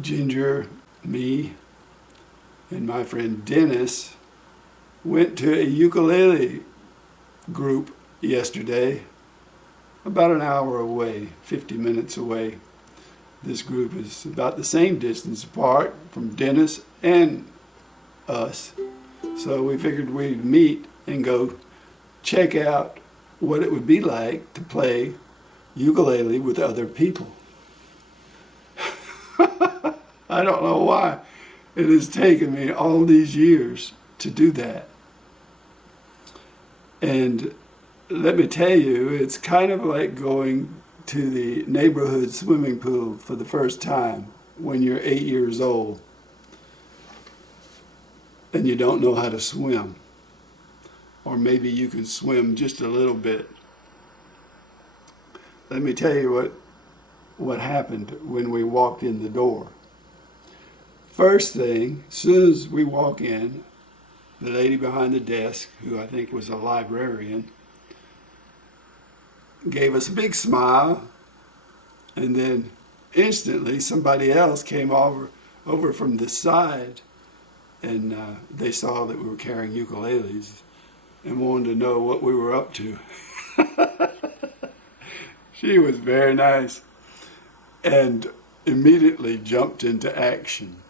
Ginger, me, and my friend Dennis went to a ukulele group yesterday, about an hour away, 50 minutes away. This group is about the same distance apart from Dennis and us. So we figured we'd meet and go check out what it would be like to play ukulele with other people. I don't know why it has taken me all these years to do that. And let me tell you, it's kind of like going to the neighborhood swimming pool for the first time when you're 8 years old and you don't know how to swim. Or maybe you can swim just a little bit. Let me tell you what happened when we walked in the door. First thing, as soon as we walk in, the lady behind the desk, who I think was a librarian, gave us a big smile, and then instantly somebody else came over from the side, and they saw that we were carrying ukuleles and wanted to know what we were up to. She was very nice and immediately jumped into action.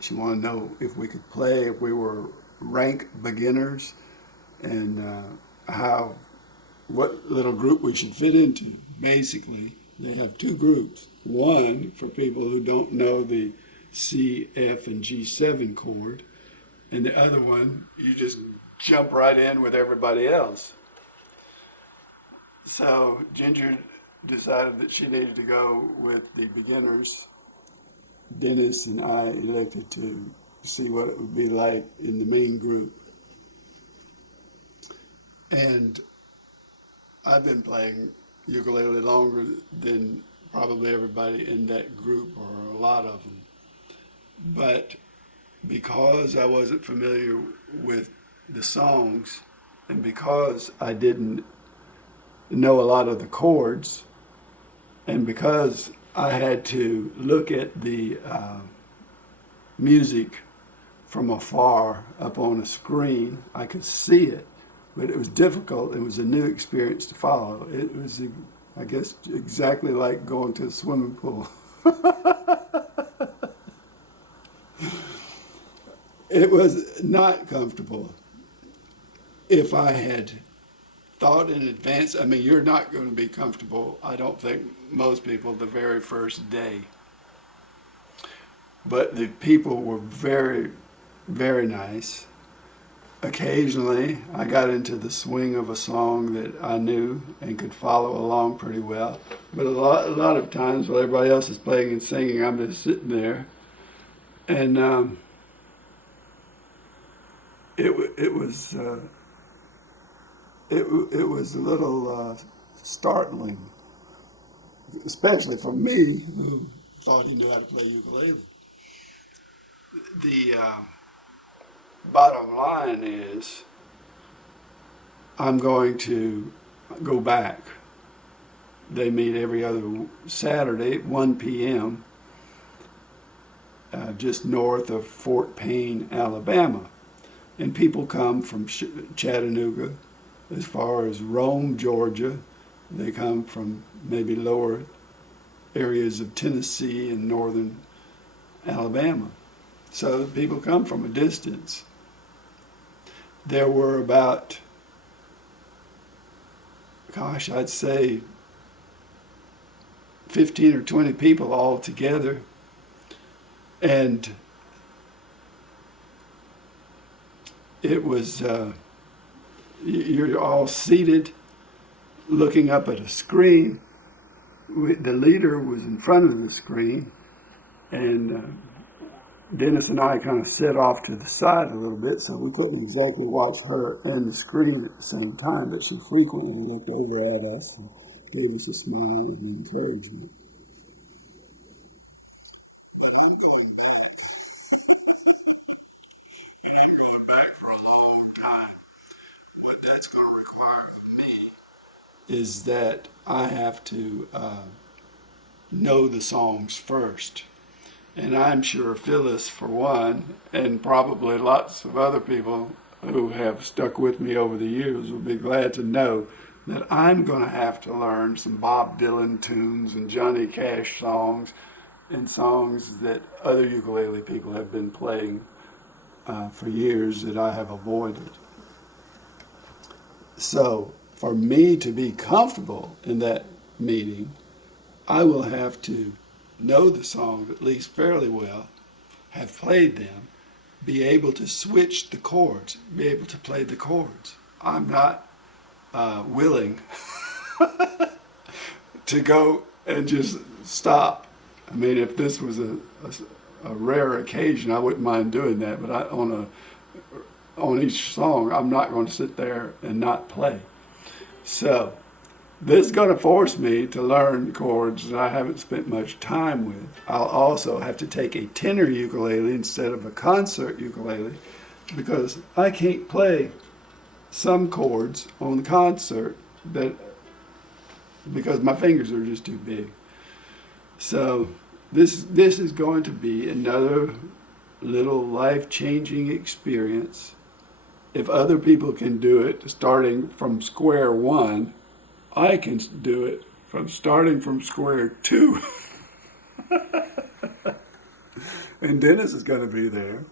She wanted to know if we could play, if we were rank beginners, and what little group we should fit into. Basically, they have two groups. One for people who don't know the C, F, and G7 chord, and the other one, you just jump right in with everybody else. So Ginger decided that she needed to go with the beginners. Dennis and I elected to see what it would be like in the main group. And I've been playing ukulele longer than probably everybody in that group, or a lot of them. But because I wasn't familiar with the songs, and because I didn't know a lot of the chords, and because I had to look at the music from afar up on a screen, I could see it, but it was difficult. It was a new experience to follow. It was, I guess, exactly like going to a swimming pool. It was not comfortable. If I had thought in advance, I mean, you're not going to be comfortable, I don't think, most people, the very first day. But the people were very, very nice. Occasionally, I got into the swing of a song that I knew and could follow along pretty well. But a lot of times, while everybody else is playing and singing, I'm just sitting there. And it was it was a little startling, especially for me, who thought he knew how to play ukulele. The bottom line is, I'm going to go back. They meet every other Saturday at 1 p.m. Just north of Fort Payne, Alabama. And people come from Chattanooga, as far as Rome, Georgia. They come from maybe lower areas of Tennessee and northern Alabama. So people come from a distance. There were about, gosh, I'd say 15 or 20 people all together. And it was, you're all seated looking up at a screen. The leader was in front of the screen, and Dennis and I kind of set off to the side a little bit, so we couldn't exactly watch her and the screen at the same time, but she frequently looked over at us and gave us a smile and encouragement. But I'm going back. I'm going back for a long time. What that's going to require for me is that I have to know the songs first. And I'm sure Phyllis, for one, and probably lots of other people who have stuck with me over the years will be glad to know that I'm going to have to learn some Bob Dylan tunes and Johnny Cash songs and songs that other ukulele people have been playing for years that I have avoided. So for me to be comfortable in that meeting, I will have to know the songs at least fairly well, have played them, be able to switch the chords, be able to play the chords. I'm not willing to go and just stop. I mean, if this was a rare occasion, I wouldn't mind doing that, but on each song, I'm not going to sit there and not play. So this is going to force me to learn chords that I haven't spent much time with. I'll also have to take a tenor ukulele instead of a concert ukulele because I can't play some chords on the concert because my fingers are just too big. So this is going to be another little life-changing experience. If other people can do it starting from square one, I can do it from starting from square two. And Dennis is going to be there,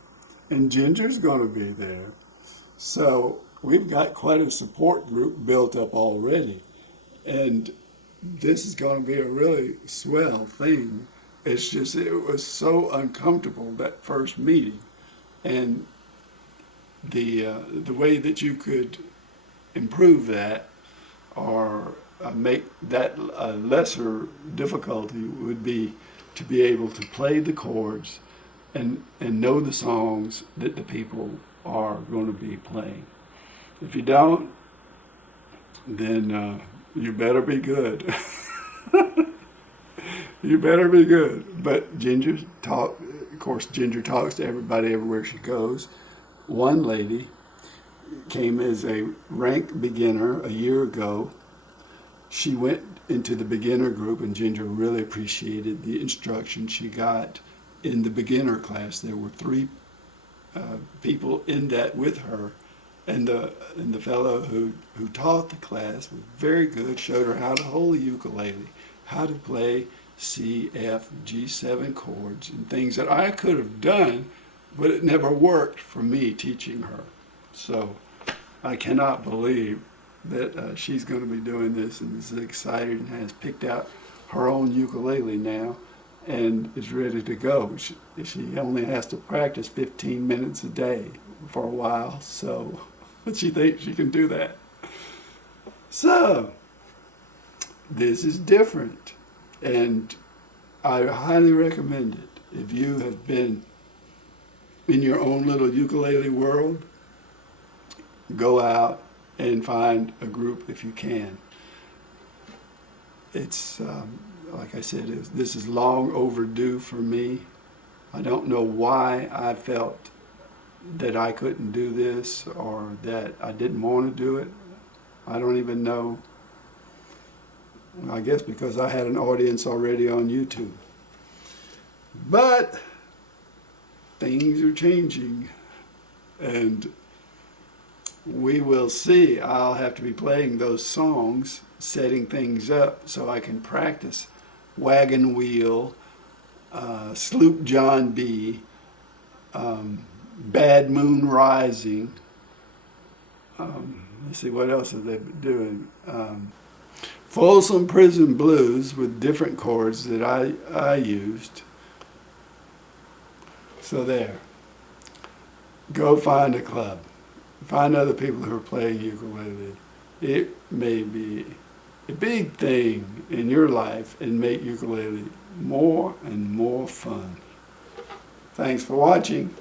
and Ginger's going to be there. So we've got quite a support group built up already. And this is going to be a really swell thing. It's just, it was so uncomfortable, that first meeting. And the way that you could improve that or make that a lesser difficulty would be to be able to play the chords and know the songs that the people are going to be playing. If you don't, then you better be good. You better be good. But of course, Ginger talks to everybody everywhere she goes. One lady came as a rank beginner a year ago. She went into the beginner group, and Ginger really appreciated the instruction she got in the beginner class. There were 3 people in that with her, and the fellow who taught the class was very good, showed her how to hold a ukulele, how to play C, F, G7 chords, and things that I could have done, but it never worked for me teaching her. So I cannot believe that she's going to be doing this and is excited and has picked out her own ukulele now and is ready to go. She only has to practice 15 minutes a day for a while, so she thinks she can do that. So this is different, and I highly recommend it. If you have been in your own little ukulele world, go out and find a group if you can. It's, like I said, this is long overdue for me. I don't know why I felt that I couldn't do this or that I didn't want to do it. I don't even know. I guess because I had an audience already on YouTube. But things are changing, and we will see. I'll have to be playing those songs, setting things up so I can practice Wagon Wheel, Sloop John B., Bad Moon Rising. Let's see, what else have they been doing? Folsom Prison Blues with different chords that I used. So there. Go find a club. Find other people who are playing ukulele. It may be a big thing in your life and make ukulele more and more fun. Thanks for watching.